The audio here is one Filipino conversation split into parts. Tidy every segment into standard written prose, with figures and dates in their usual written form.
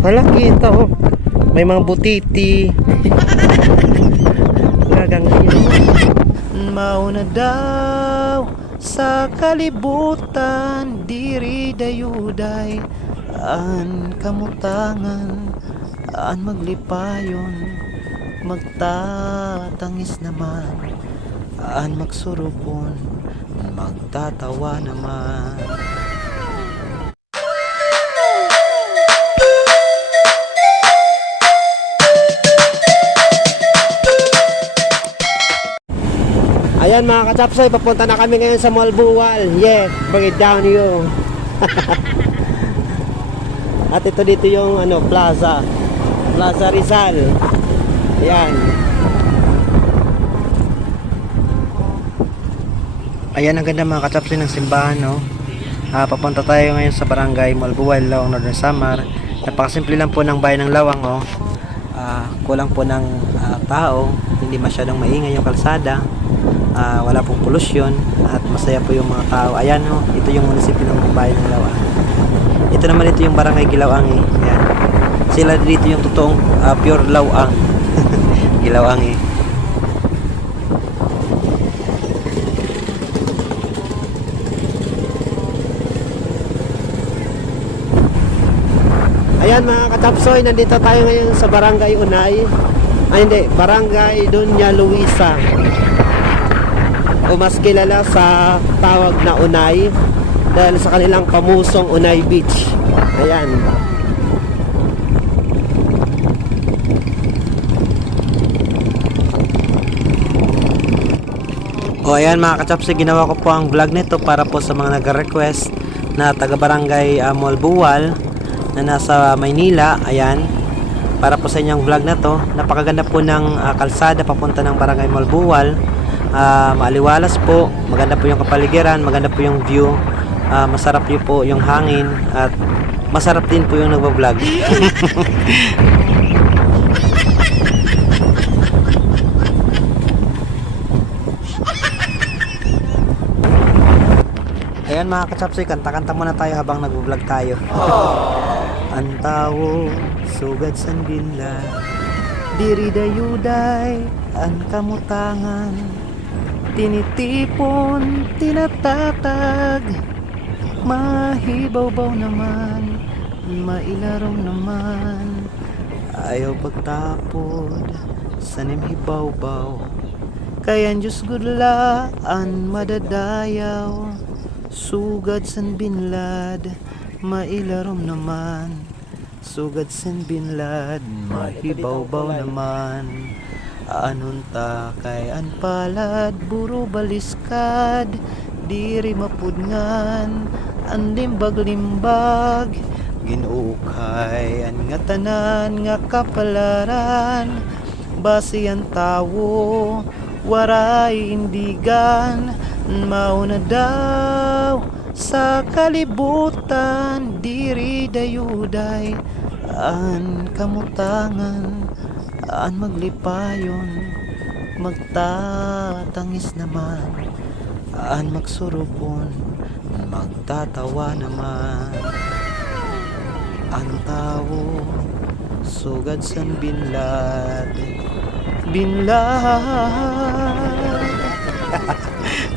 Hala, kita oh. May mga butiti. Gagangayin oh. Mauna daw sa kalibutan, diri dayuday, an kamutangan, an maglipayon, magtatangis naman, an magsurupon, magtatawa naman. Ayan mga kachapsoy, papunta na kami ngayon sa Malbuwal. Yeah, bring it down you. At ito dito yung plaza Rizal. Ayan. Ayan, ang ganda mga kachapsoy ng simbahan, no? Papunta tayo ngayon sa barangay Malbuwal, Lawang, Northern Samar. Napakasimple lang po ng bayan ng Lawang, oh. Kulang po ng tao, hindi masyadong maingay yung kalsada. Wala pong polusyon at masaya po yung mga tao. Ayan ho, ito yung munisipyo ng bayan ng Lawang. Ito naman ito yung barangay Gilawangi. Ayan. Sila dito yung totoong pure Lawang. Gilawangi. Ayan mga katapsoy, nandito tayo ngayon sa barangay Unay. Barangay Doña Luisa, o mas kilala sa tawag na Unay dahil sa kanilang pamusong Unay Beach. Ayan. O ayan mga kachapsi, ginawa ko po ang vlog nito para po sa mga nag-request na taga barangay Malbuwal na nasa Maynila. Ayan, para po sa inyong vlog na to. Napakaganda po ng kalsada papunta ng barangay Malbuwal. Maaliwalas po, maganda po yung kapaligiran, maganda po yung view, masarap po yung hangin, at masarap din po yung nagbablog. Ayan mga kachapsoy, kanta-kanta muna tayo habang nagbablog tayo. Antawo sugad san binla, diri dayuday an kamutangan, tinitipon, tinatatag, mahibaw-baw naman, mailarong naman, ayaw pagtapod, sanim hibaw-baw, kayan Diyos gudla, an madadayaw, sugad san binlad, mailarong naman, sugad san binlad, mahibaw-baw naman, anunta kay anpalad, buro baliskad, diri mapudngan, anlimbag-limbag, ginuukay an nga tanan nga kapalaran, basi ang tawo, waray indigan, mauna daw sa kalibutan, diri dayuday, an kamutangan, an maglipayon, magtatangis naman, an magsurupon, magtatawa naman, ang tao sugad san binlad.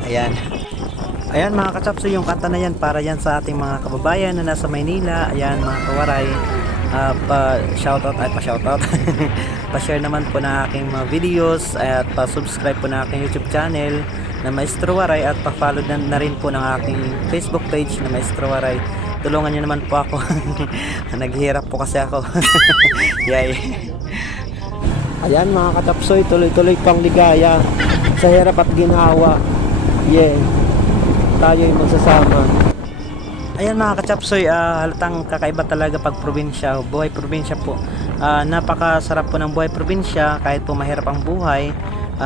Ayan. Ayan mga kachapso, yung kanta na yan para yan sa ating mga kababayan na nasa Maynila. Ayan mga kawaray, pa-shoutout ay pa-shoutout. Pa-share naman po na aking mga videos at pa-subscribe po na aking YouTube channel na Maestro Waray, at pa-follow na rin po ng aking Facebook page na Maestro Waray. Tulungan nyo naman po ako. Naghihirap po kasi ako. Yay. Ayan mga katapsoy, tuloy-tuloy pang ligaya sa hirap at ginhawa. Yeah, tayo'y magsasama. Ayan mga kachapsoy, halatang kakaiba talaga pag probinsya, buhay probinsya po. Napakasarap po ng buhay probinsya, kahit po mahirap ang buhay,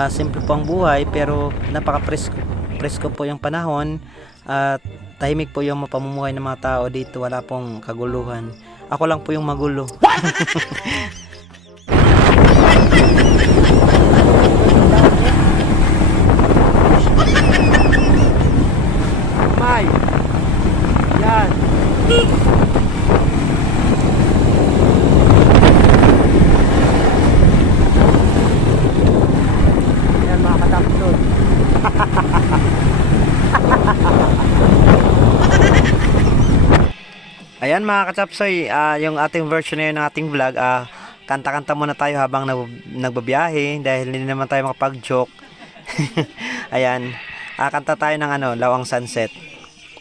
simple po ang buhay, pero napaka-presko po yung panahon, at tahimik po yung mapamumuhay ng mga tao dito, wala pong kaguluhan. Ako lang po yung magulo. Yan. Ayan mga kachapsoy, yung ating version na yun ng ating vlog, kanta-kanta muna tayo habang nagbabiyahe dahil hindi naman tayo makapag-joke. Ayan, kanta tayo ng Lawang Sunset.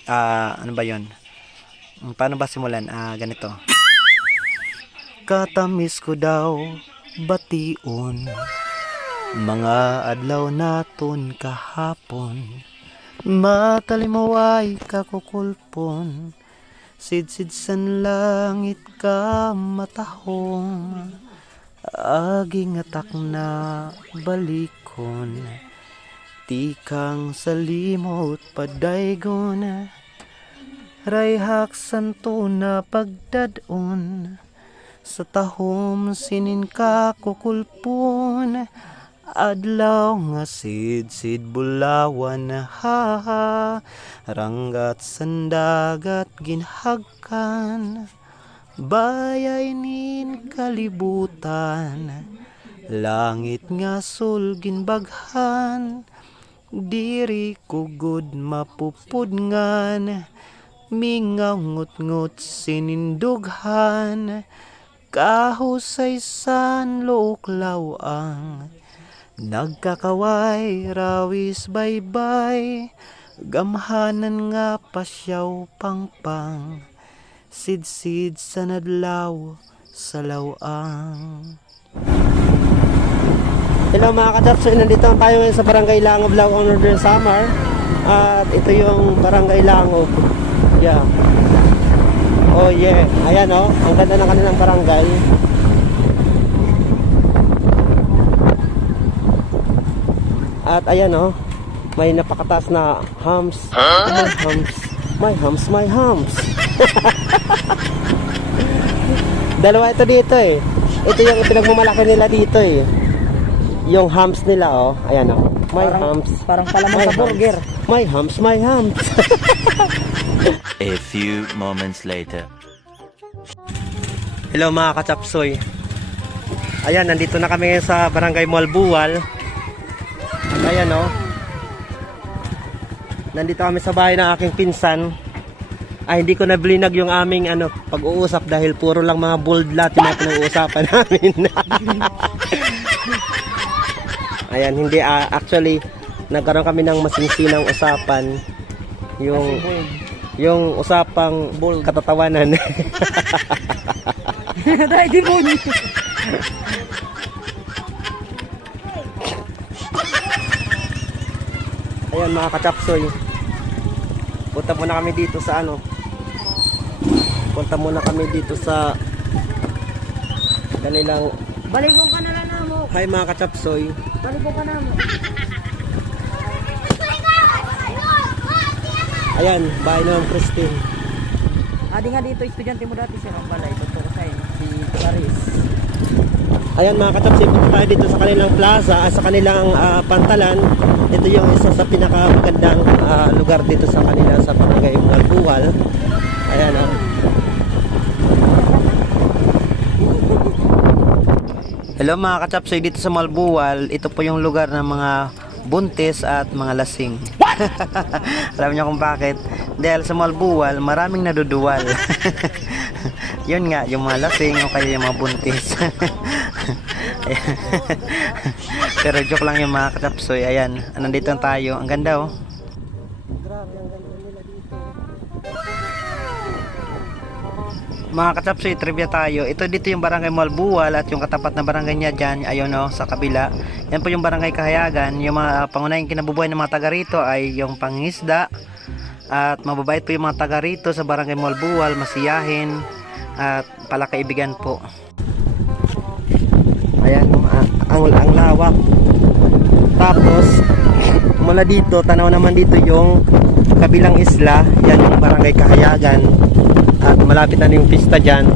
Ano ba yun? Paano ba simulan? Ganito. Katamis ko daw bation, mga adlaw naton kahapon, matalimaway kakukulpon, sidsid san langit ka matahong, aging atak na balikon, tikang salimot padaygon, rayhak santo na pagdadon, sa tahom sinin ka kukulpon, adlaw nga sid bulawan ha, ranggat sandagat ginhagkan, bayay nin kalibutan, langit nga sulgin baghan, diri kugod mapupudngan, mingaw-ngut-ngut sinindughan, kahusay san looklaw ang nagkakaway rawis baybay, gamhanan nga pasyaw pangpang, sid sa nadlaw sa lawang. Hello mga ka-chapsoy, nandito tayo ngayon sa Barangay Langob, Lao, Northern Samar. At ito yung Barangay Langob. Yeah. Oh yeah. Ayan oh, ang ganda ng kanilang barangay. At ayan oh, may napakataas na hams. My hams. My hams, my hams. Dalawa ito dito eh. Ito yung pinagmamalaki nila dito eh. Yung hams nila oh. Ayan oh. My hams. Parang palaman sa burger. My hams, my hams. A few moments later. Hello mga kachapsoy. Ayan, nandito na kami ngayon sa Barangay Malbual. Ayan o. Nandito kami sa bahay ng aking pinsan. Hindi ko na blinag yung aming pag-uusap dahil puro lang mga bold lahat yung mga pinag-uusapan namin. Ayan, hindi actually nagkaroon kami ng masinsinang usapan. Yung usapang katatawanan. Dahil di mo. Ayan mga kachapsoy. Punta muna kami dito sa Punta muna kami dito sa kanilang. Balikong ka na lang na mo. Hi mga kachapsoy. Balikong ka na mo. Ayan, bahay ng Christine. Adi nga dito, estudyante mo dati si Rambalay, Dr. Usain, si Paris. Ayan mga kachapsoy, punta tayo dito sa kanilang plaza, sa kanilang pantalan. Ito yung isa sa pinakamagandang lugar dito sa kanila sa Barangay Malbual. Ayan o. Hello mga kachapsoy, dito sa Malbual, ito po yung lugar ng mga buntis at mga lasing. Alam niyo kung bakit? Dahil sa Malbual, maraming naduduwal. Yun nga, yung mga lasing o kaya yung mga buntis. Pero joke lang yung mga kachapsoy. Ayan, nandito tayo. Ang ganda oh. Grabe, ang ganda nila dito. Mga kachapsoy, trivia tayo. Ito dito yung Barangay Malbual at yung katapat na barangay niya dyan, ayun o, sa kabila. Yan po yung Barangay Kahayagan. Yung mga pangunahing kinabubuhay ng mga taga rito ay yung pangingisda. At mababait po yung mga taga rito sa Barangay Malbual, masiyahin at palakaibigan po. Ayan, ang lawak. Tapos mula dito, tanaw naman dito yung kabilang isla. Yan yung Barangay Kahayagan. At malapit na yung pista dyan.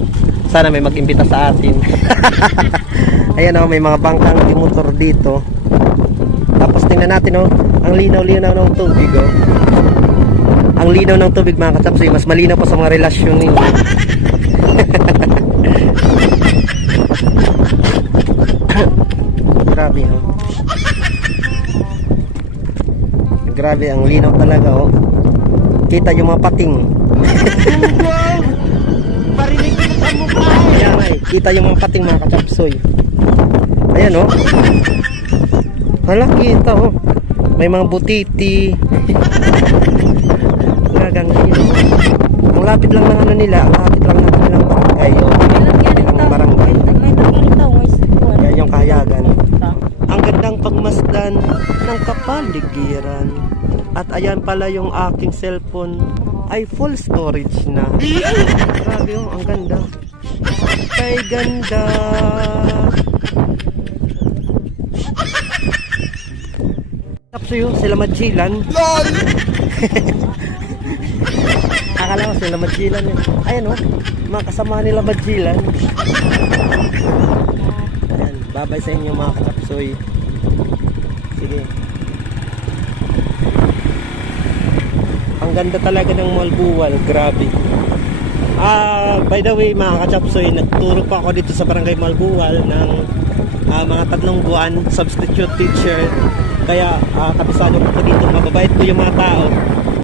Sana may mag-imbita sa atin. Ayan o, may mga bangkang motor dito. Tapos tingnan natin o, ang linaw-linaw ng tubig o. Ang linaw ng tubig mga kachapsoy, mas malinaw pa sa mga relasyon ninyo. Grabe o. Grabe, ang linaw talaga o. Kita yung mga pating. kita yung mga pating mga kachapsoy. Ayan oh. Hala, kita oh. May mga butiti. Gagang yun. Ang lapit lang ng ano nila, ang lapit lang ng kanilang barangay. Ang barangay. May nagkaroon daw, may sikuan. Yan yung kahayagan. Ang gandang pagmasdan ng kapaligiran. At ayan pala yung aking cellphone ay full storage na. Grabe oh, ang ganda. Kay ganda. Kapsuyo, sila Magellan. Akala ko sila Magellan yun. Ayan o, mga kasama nila Magellan. Ayan, babay sa inyo mga kakapsoy. Sige. Ang ganda talaga ng Malbuwal, grabe. By the way mga kachapsoy, nagturo pa ako dito sa barangay Malbuwal ng mga 3 buwan, substitute teacher. Kaya kabisado ko dito, mababait ko yung mga tao.